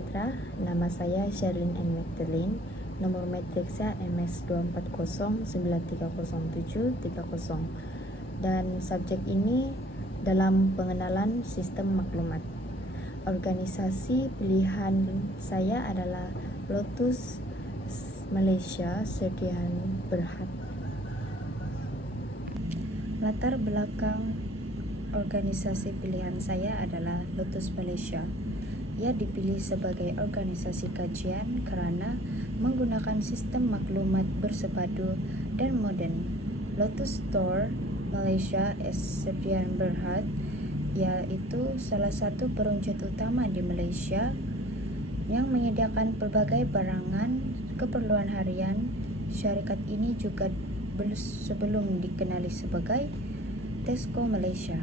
sejahtera, nama saya Sherlyn N. Magdalene, nomor matriksnya MS240930730, dan subjek ini dalam pengenalan sistem maklumat. Organisasi pilihan saya adalah Lotus Malaysia Sdn Berhad. Latar belakang organisasi pilihan saya adalah Lotus Malaysia. Ia dipilih sebagai organisasi kajian karena menggunakan sistem maklumat bersepadu dan modern. Lotus Store Malaysia Sdn Berhad yaitu salah satu peruncit utama di Malaysia yang menyediakan pelbagai barangan keperluan harian. Syarikat ini juga sebelum dikenali sebagai Tesco Malaysia,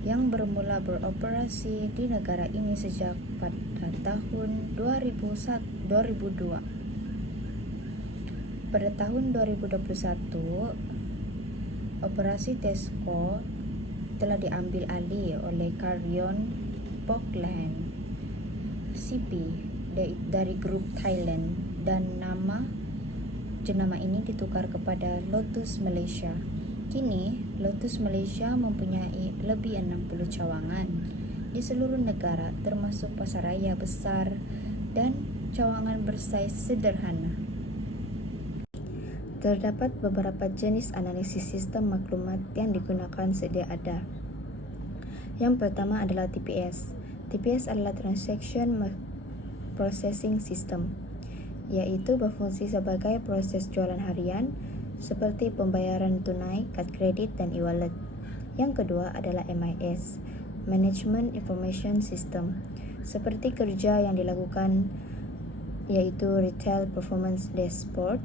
yang bermula beroperasi di negara ini sejak pada tahun 2002. Pada tahun 2021, operasi Tesco telah diambil alih oleh Karyon Pokland CP dari grup Thailand, dan jenama ini ditukar kepada Lotus Malaysia. Kini, Lotus Malaysia mempunyai lebih 60 cawangan di seluruh negara, termasuk pasaraya besar dan cawangan bersaiz sederhana. Terdapat beberapa jenis analisis sistem maklumat yang digunakan sedia ada. Yang pertama adalah TPS. TPS adalah Transaction Processing System, yaitu berfungsi sebagai proses jualan harian seperti pembayaran tunai, kad kredit, dan e-wallet. Yang kedua adalah MIS, Management Information System, seperti kerja yang dilakukan yaitu Retail Performance Dashboard.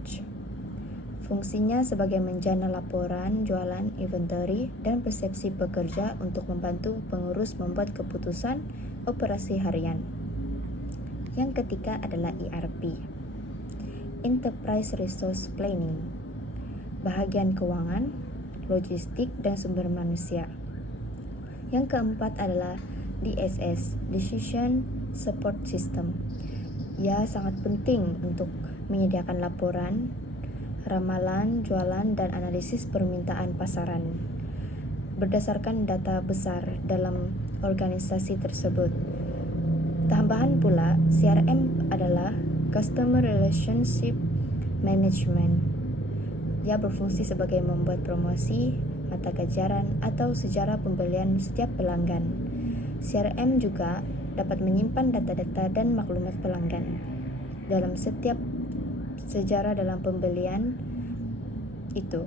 Fungsinya sebagai menjana laporan jualan, inventory, dan persepsi pekerja untuk membantu pengurus membuat keputusan operasi harian. Yang ketiga adalah ERP, Enterprise Resource Planning, bahagian keuangan, logistik, dan sumber manusia. Yang keempat adalah DSS, Decision Support System. Ia sangat penting untuk menyediakan laporan, ramalan, jualan, dan analisis permintaan pasaran berdasarkan data besar dalam organisasi tersebut. Tambahan pula, CRM adalah Customer Relationship Management. Ia berfungsi sebagai membuat promosi, mata pelajaran, atau sejarah pembelian setiap pelanggan. CRM juga dapat menyimpan data-data dan maklumat pelanggan dalam setiap sejarah dalam pembelian itu.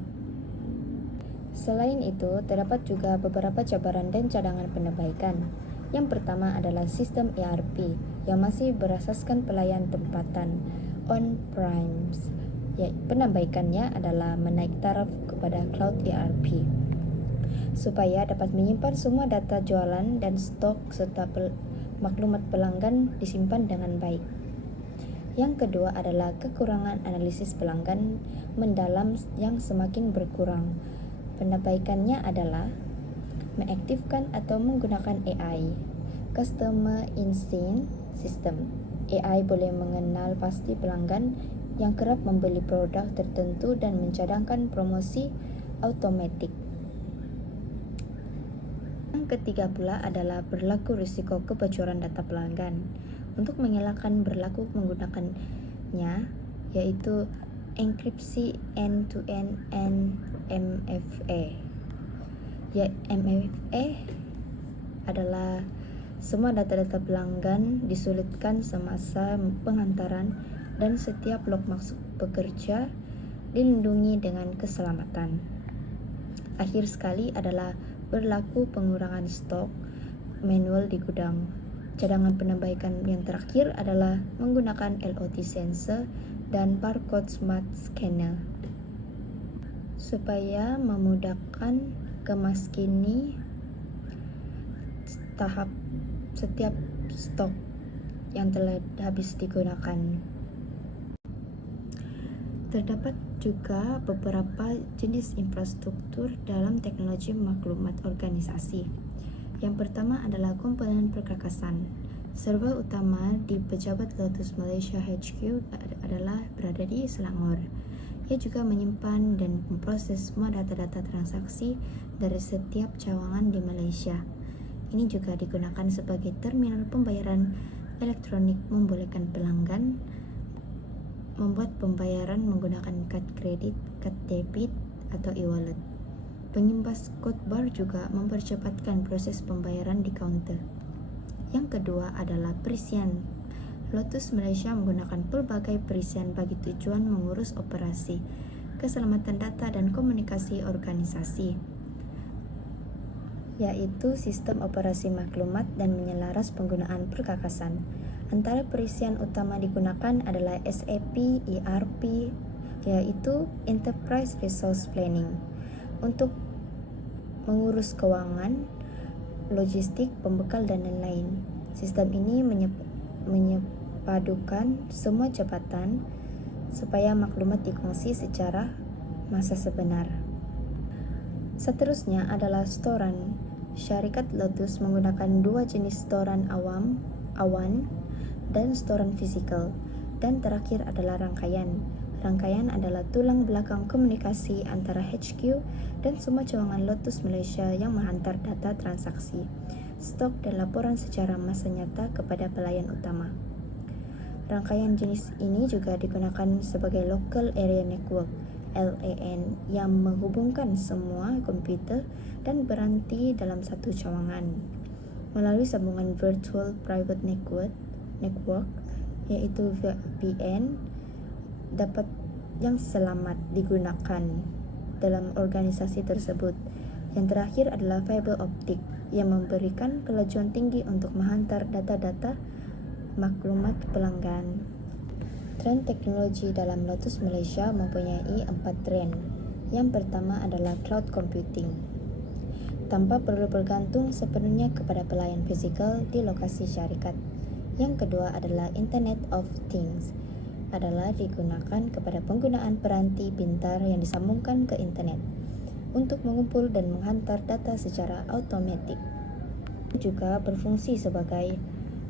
Selain itu, terdapat juga beberapa cabaran dan cadangan perbaikan. Yang pertama adalah sistem ERP yang masih berasaskan pelayan tempatan on-premise. Penambaikannya adalah menaik taraf kepada Cloud ERP supaya dapat menyimpan semua data jualan dan stok serta maklumat pelanggan disimpan dengan baik. Yang kedua adalah kekurangan analisis pelanggan mendalam yang semakin berkurang. Penambaikannya adalah mengaktifkan atau menggunakan AI, Customer Insight System. AI boleh mengenal pasti pelanggan yang kerap membeli produk tertentu dan mencadangkan promosi otomatik. Yang ketiga pula adalah berlaku risiko kebocoran data pelanggan. Untuk mengelakkan berlaku menggunakannya, yaitu enkripsi end-to-end MFA. MFA adalah semua data-data pelanggan disulitkan semasa penghantaran, dan setiap log masuk pekerja dilindungi dengan keselamatan. Akhir sekali adalah berlaku pengurangan stok manual di gudang. Cadangan penambaikan yang terakhir adalah menggunakan LOT sensor dan barcode smart scanner supaya memudahkan kemaskini tahap setiap stok yang telah habis digunakan. Terdapat juga beberapa jenis infrastruktur dalam teknologi maklumat organisasi. Yang pertama adalah komponen perkakasan, Server utama di Pejabat Lotus Malaysia HQ adalah berada di Selangor. Ia juga menyimpan dan memproses semua data-data transaksi dari setiap cawangan di Malaysia. Ini juga digunakan sebagai terminal pembayaran elektronik, membolehkan pelanggan membuat pembayaran menggunakan kad kredit, kad debit, atau e-wallet. Pengimbas kode bar juga mempercepatkan proses pembayaran di kaunter. Yang kedua adalah perisian. Lotus Malaysia menggunakan pelbagai perisian bagi tujuan mengurus operasi, keselamatan data dan komunikasi organisasi, yaitu sistem operasi maklumat dan menyelaras penggunaan perkakasan. Antara perisian utama digunakan adalah SAP ERP, yaitu Enterprise Resource Planning, untuk mengurus keuangan, logistik, pembekal, dan lain-lain. Sistem ini menyepadukan semua jabatan supaya maklumat dikongsi secara masa sebenar. Seterusnya adalah storan. Syarikat Lotus menggunakan dua jenis storan awan dan storan fisikal. Dan terakhir adalah rangkaian. Rangkaian adalah tulang belakang komunikasi antara HQ dan semua cawangan Lotus Malaysia yang menghantar data transaksi, stok dan laporan secara masa nyata kepada pelayan utama. Rangkaian jenis ini juga digunakan sebagai Local Area Network (LAN) yang menghubungkan semua komputer dan beranti dalam satu cawangan melalui sambungan Virtual Private Network yaitu VPN dapat yang selamat digunakan dalam organisasi tersebut. Yang terakhir adalah fiber optik yang memberikan kelajuan tinggi untuk menghantar data-data maklumat pelanggan. Tren teknologi dalam Lotus Malaysia mempunyai 4 tren. Yang pertama adalah cloud computing. Tanpa perlu bergantung sepenuhnya kepada pelayan fizikal di lokasi syarikat. Yang kedua adalah Internet of Things, adalah digunakan kepada penggunaan peranti pintar yang disambungkan ke internet untuk mengumpul dan menghantar data secara automatik. Juga berfungsi sebagai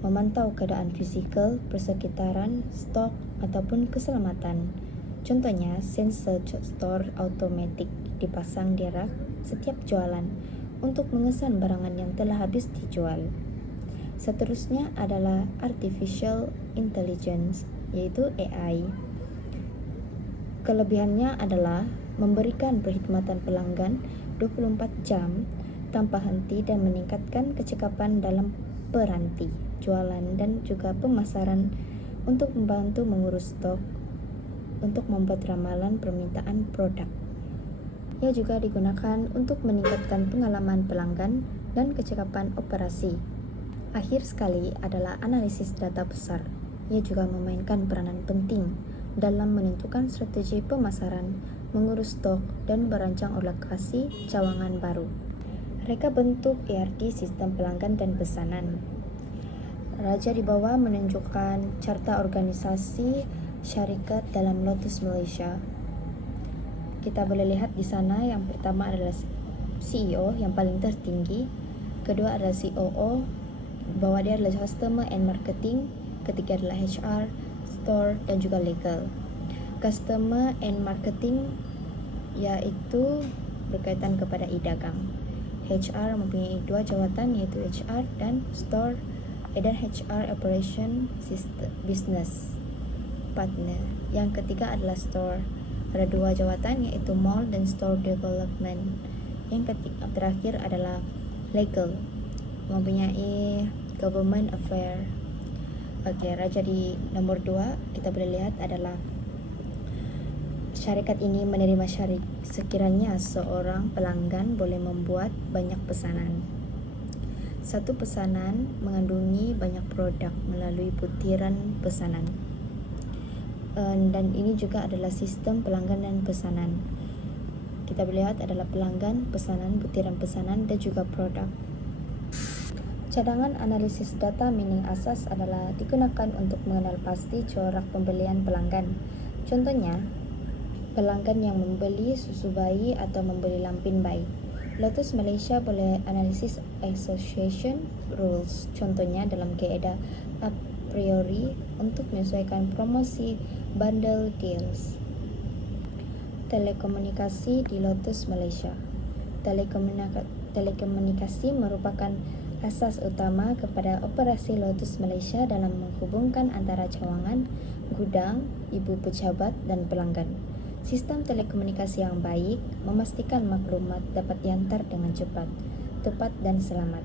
memantau keadaan fisikal, persekitaran, stok ataupun keselamatan. Contohnya, sensor store automatik dipasang di rak setiap jualan untuk mengesan barangan yang telah habis dijual. Seterusnya adalah Artificial Intelligence, yaitu AI. Kelebihannya adalah memberikan perkhidmatan pelanggan 24 jam tanpa henti dan meningkatkan kecekapan dalam peranti, jualan, dan juga pemasaran untuk membantu mengurus stok, untuk membuat ramalan permintaan produk. Ia juga digunakan untuk meningkatkan pengalaman pelanggan dan kecekapan operasi. Akhir sekali adalah analisis data besar. Ia juga memainkan peranan penting dalam menentukan strategi pemasaran, mengurus stok, dan merancang lokasi cawangan baru. Reka bentuk ERD sistem pelanggan dan pesanan. Raja di bawah menunjukkan carta organisasi syarikat dalam Lotus Malaysia. Kita boleh lihat di sana, yang pertama adalah CEO yang paling tertinggi, kedua adalah COO, bawah dia adalah Customer and Marketing, ketiga adalah HR, Store, dan juga Legal. Customer and Marketing yaitu berkaitan kepada e-dagang. HR mempunyai dua jawatan, yaitu HR dan Store, dan HR Operation Business Partner. Yang ketiga adalah Store, ada dua jawatan, yaitu Mall dan Store Development. Yang terakhir adalah Legal, mempunyai Government Affair. Oke, raja di nomor 2 kita boleh lihat adalah syarikat ini menerima sekiranya seorang pelanggan boleh membuat banyak pesanan. Satu pesanan mengandungi banyak produk melalui butiran pesanan. Dan ini juga adalah sistem pelanggan dan pesanan. Kita boleh lihat adalah pelanggan, pesanan, butiran pesanan, dan juga produk. Cadangan analisis data mining asas adalah digunakan untuk mengenal pasti corak pembelian pelanggan. Contohnya, pelanggan yang membeli susu bayi atau membeli lampin bayi. Lotus Malaysia boleh analisis association rules. Contohnya dalam kaedah a priori untuk menyesuaikan promosi bundle deals. Telekomunikasi di Lotus Malaysia. Telekomunikasi merupakan asas utama kepada operasi Lotus Malaysia dalam menghubungkan antara cawangan, gudang, ibu pejabat dan pelanggan. Sistem telekomunikasi yang baik memastikan maklumat dapat diantar dengan cepat, tepat dan selamat.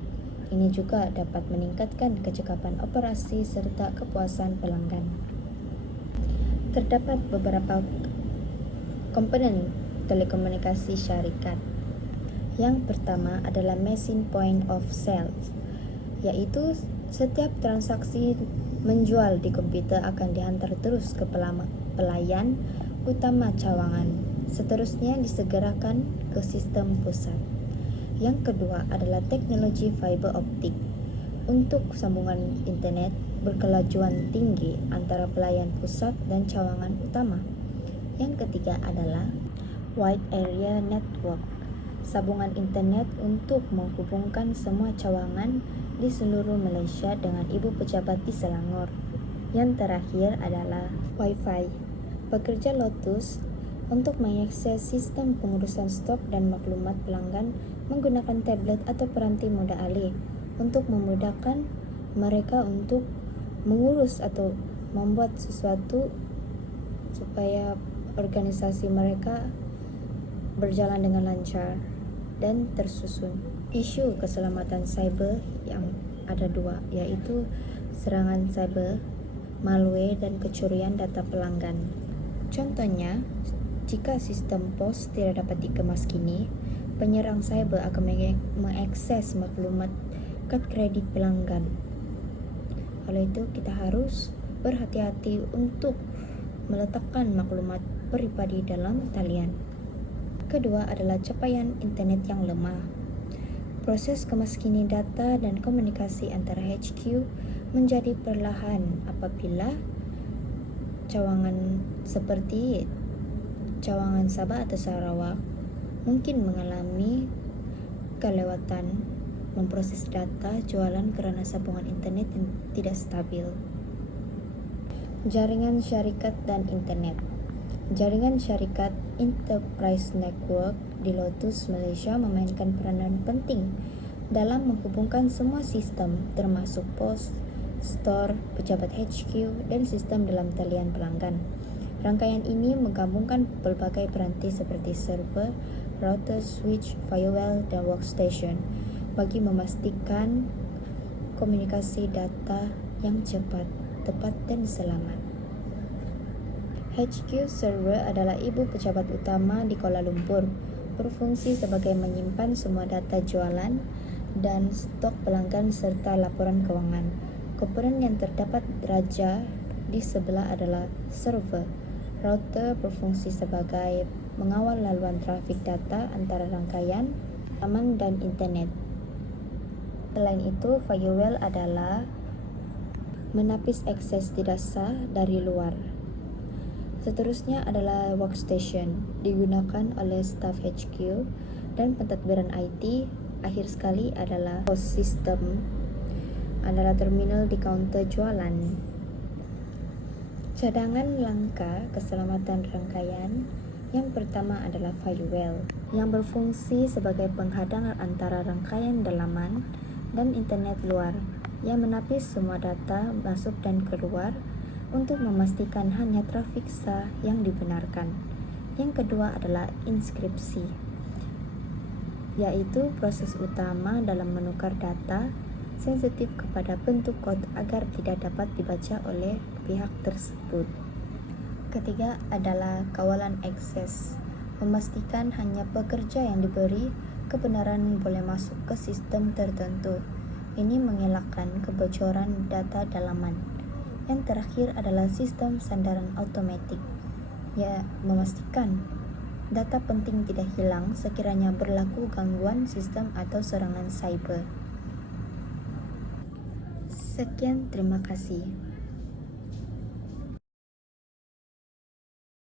Ini juga dapat meningkatkan kecekapan operasi serta kepuasan pelanggan. Terdapat beberapa komponen telekomunikasi syarikat. Yang pertama adalah machine point of sales, yaitu setiap transaksi menjual di komputer akan dihantar terus ke pelayan utama cawangan. Seterusnya disegerakan ke sistem pusat. Yang kedua adalah teknologi fiber optik untuk sambungan internet berkelajuan tinggi antara pelayan pusat dan cawangan utama. Yang ketiga adalah wide area network, sambungan internet untuk menghubungkan semua cawangan di seluruh Malaysia dengan ibu pejabat di Selangor. Yang terakhir adalah Wi-Fi. Pekerja Lotus untuk mengakses sistem pengurusan stok dan maklumat pelanggan menggunakan tablet atau peranti mudah alih untuk memudahkan mereka untuk mengurus atau membuat sesuatu supaya organisasi mereka berjalan dengan lancar dan tersusun. Isu keselamatan cyber yang ada dua, yaitu serangan cyber, malware dan kecurian data pelanggan. Contohnya, jika sistem pos tidak dapat dikemas kini, penyerang cyber akan mengakses maklumat kad kredit pelanggan. Oleh itu, kita harus berhati-hati untuk meletakkan maklumat pribadi dalam talian. Kedua adalah capaian internet yang lemah. Proses kemaskini data dan komunikasi antara HQ menjadi perlahan apabila cawangan seperti cawangan Sabah atau Sarawak mungkin mengalami kelewatan memproses data jualan kerana sambungan internet yang tidak stabil. Jaringan syarikat dan internet. Jaringan syarikat Enterprise Network di Lotus Malaysia memainkan peranan penting dalam menghubungkan semua sistem termasuk pos, store, pejabat HQ dan sistem dalam talian pelanggan. Rangkaian ini menggabungkan pelbagai peranti seperti server, router, switch, firewall dan workstation bagi memastikan komunikasi data yang cepat, tepat dan selamat. HQ Server adalah ibu pejabat utama di Kuala Lumpur, berfungsi sebagai menyimpan semua data jualan dan stok pelanggan serta laporan kewangan. Komponen yang terdapat raja di sebelah adalah server. Router berfungsi sebagai mengawal laluan trafik data antara rangkaian, laman dan internet. Selain itu, firewall adalah menapis akses tidak sah dari luar. Seterusnya adalah workstation, digunakan oleh staf HQ dan pentadbiran IT. Akhir sekali adalah POS system, adalah terminal di kaunter jualan. Cadangan langkah keselamatan rangkaian. Yang pertama adalah firewall, yang berfungsi sebagai penghadang antara rangkaian dalaman dan internet luar, yang menapis semua data masuk dan keluar untuk memastikan hanya trafik sah yang dibenarkan. Yang kedua adalah inskripsi, yaitu proses utama dalam menukar data sensitif kepada bentuk kod agar tidak dapat dibaca oleh pihak tersebut. Ketiga adalah kawalan akses, memastikan hanya pekerja yang diberi kebenaran boleh masuk ke sistem tertentu. Ini mengelakkan kebocoran data dalaman. Yang terakhir adalah sistem sandaran automatik, memastikan data penting tidak hilang sekiranya berlaku gangguan sistem atau serangan cyber. Sekian, terima kasih.